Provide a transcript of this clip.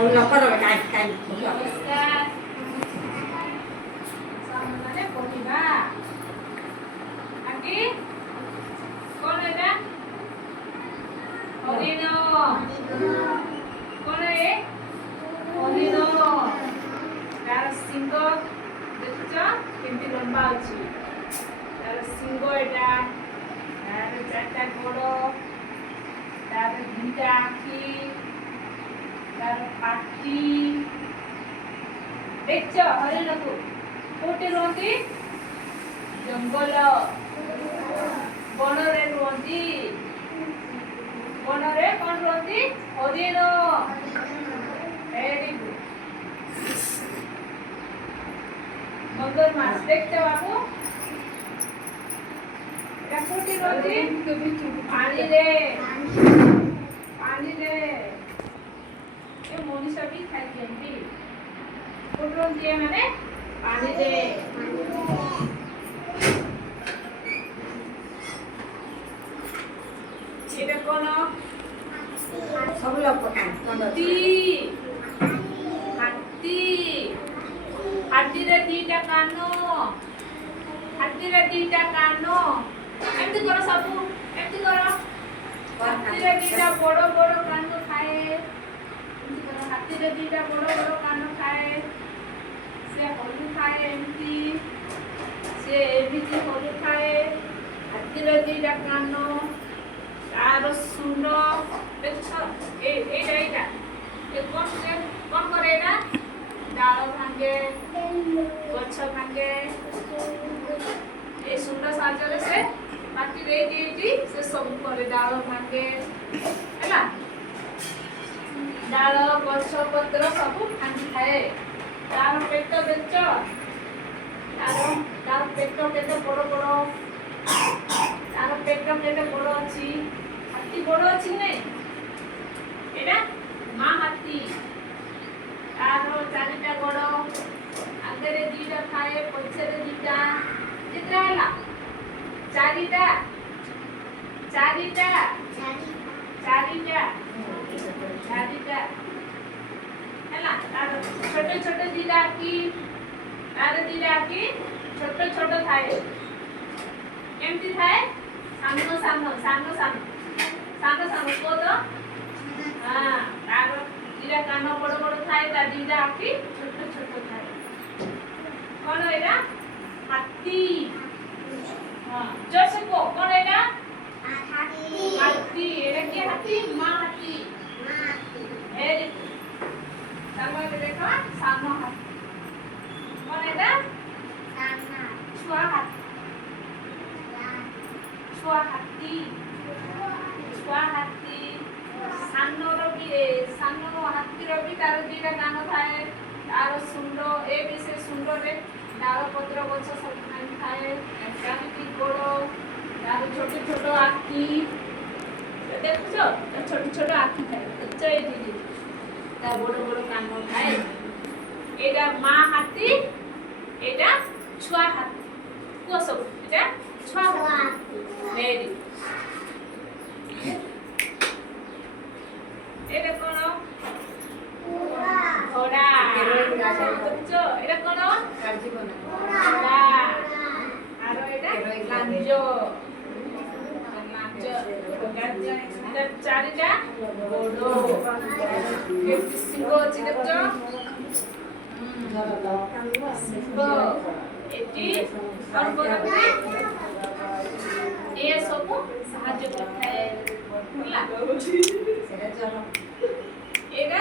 ନମସ୍କାର। ମାନେ କହିବା ଆଣ୍ଟି କଣ ଏଇଟା? ହରିଣ। କଣ ଏ ହରିଣ? ତାର ଶିଙ୍ଗ ଦେଖୁଛ କେମିତି ଲମ୍ବା ଅଛି। ତାର ଶିଙ୍ଗ ଏଇଟା, ତାର ଚାରିଟା ଗୋଡ଼, ତାର ଦିଟା ଆଖି, ତାର ପାଟି। ଦେଖଛ ହରିଣକୁ କୋଉଠି ରୁହନ୍ତି? ଜଙ୍ଗଲ ବନରେ ରୁହନ୍ତି। ବନରେ କଣ ରୁହନ୍ତି? ହରିଣ। Very good. ମଗର ମାছ দেখতে বাবু এটা কোটি রয়েছে পানিরে পানিরে ଏ ମଣିଷ ବି ଖାଇଛନ୍ତି କୋଉଠି ମାନେ ପାଣିରେ। এটা কোন ସବୁ ଲୋକ ଖାଆନ୍ତି। ହାତୀ। ହାତୀରେ ଦିଟା କାନ, ହାତୀରେ ଦିଟା କାନ। ଏମିତି କର ସବୁ ଏମିତି କର। ହାତୀରେ ଦିଟା ବଡ ବଡ କାନ ଥାଏ। ଏମିତି କର। ହାତୀରେ ଦିଟା ବଡ ବଡ କାନ ଥାଏ। ସେ ହଲୁଥାଏ ଏମିତି, ସେ ଏମିତି ହଲୁଥାଏ। ହାତୀର ଦିଟା କାନ, ତାର ଶୁଣ୍ଡ ଦେଖୁଛ ଏଇଟା କଣ କରେ ଏଇଟା? ଡାଳ ଭାଙ୍ଗେ, ଗଛ ଭାଙ୍ଗେ। এই ଶୁଣ୍ଡ ସାହାଯ୍ୟରେ ସେ ପାଟିରେ ଏଇଠି ସେ ସବୁ କରେ। ଡାଳ ଭାଙ୍ଗେ ହେଲା, ଡାଳ ଗଛ ପତ୍ର ସବୁ ଭାଙ୍ଗିଥାଏ। ତାର ପେଟ ଦେଖୁଛ, ତାର ପେଟ କେତେ ବଡ ବଡ, ତାର ପେଟ କେତେ ବଡ ଅଛି। ହାତୀ ବଡ ଅଛି କି ନାଇଁ? ଏଇଟା ମା ହାତୀ। ତାର ଚାରିଟା ଗୋଡ, ଆଗରେ ଦିଟା ଥାଏ, ପଛରେ ଦିଟା। କେତେଟା ହେଲା? ଚାରିଟା ଚାରିଟା ଚାରିଟା ଚାରିଟା ହେଲା। ତାର ଛୋଟ ଛୋଟ ଦିଟା ଆଖି, ତାର ଦିଟା ଆଖି ଛୋଟ ଛୋଟ ଥାଏ। କେମିତି ଥାଏ? ସାନ ସାନ ସାନ ସାନ ସାନ ସାନ କୋଦ। ତାର ଦିଟା କାନ ବଡ ବଡ ଥାଏ, ତା ଦିଟା ଆଖି ଛୋଟ ଛୋଟ ଥାଏ। କଣ ଏଇଟା? ହାତୀ। ଜୋରସେ କୁହ କଣ ଏଇଟା? ହାତୀ। ଏଇଟା କି ହାତୀ? ମା ହାତୀ। Very good. ଚାଲ ଏବେ ଦେଖ ସାନ ହାତୀ। କଣ ଏଇଟା? ଛୁଆ ହାତୀ। ଛୁଆ ହାତୀ। ଛୁଆ ହାତୀ। ସାନର ବି ସାନ ହାତୀର ବି ତାର ଦିଟା କାନ ଥାଏ। ତାର ଶୁଣ୍ଡ ଏ ବି ସେ ଶୁଣ୍ଡରେ ଡାଳ ପତ୍ର ଗଛ ସବୁ ଥାଏ। ଚାରିଟି ଗୋଡ଼, ତାର ଛୋଟ ଛୋଟ ଆଖି ଦେଖୁଛ, ଛୋଟ ଛୋଟ ଆଖି ଥାଏ। ଏଇଠି ତା ବଡ ବଡ କାନ ଥାଏ। ଏଇଟା ମା ହାତୀ, ଏଇଟା ଛୁଆ ହାତୀ। କୁହ ସବୁ ଏଇଟା ଛୁଆ ହାତୀ। ଭେରି এটা কোন ঘোড়া। দেখছো এটা কোন ঘোড়া। আর এটা লাঞ্জ। এটা চারিটা গোড়, একটি সিংহ আছে দেখছো। সিংহ এটি কଣ କରନ୍ତି? ଏ ସବୁ ସାହାଯ୍ୟ କରିଥାଏ ହେଲା। ଏଇଟା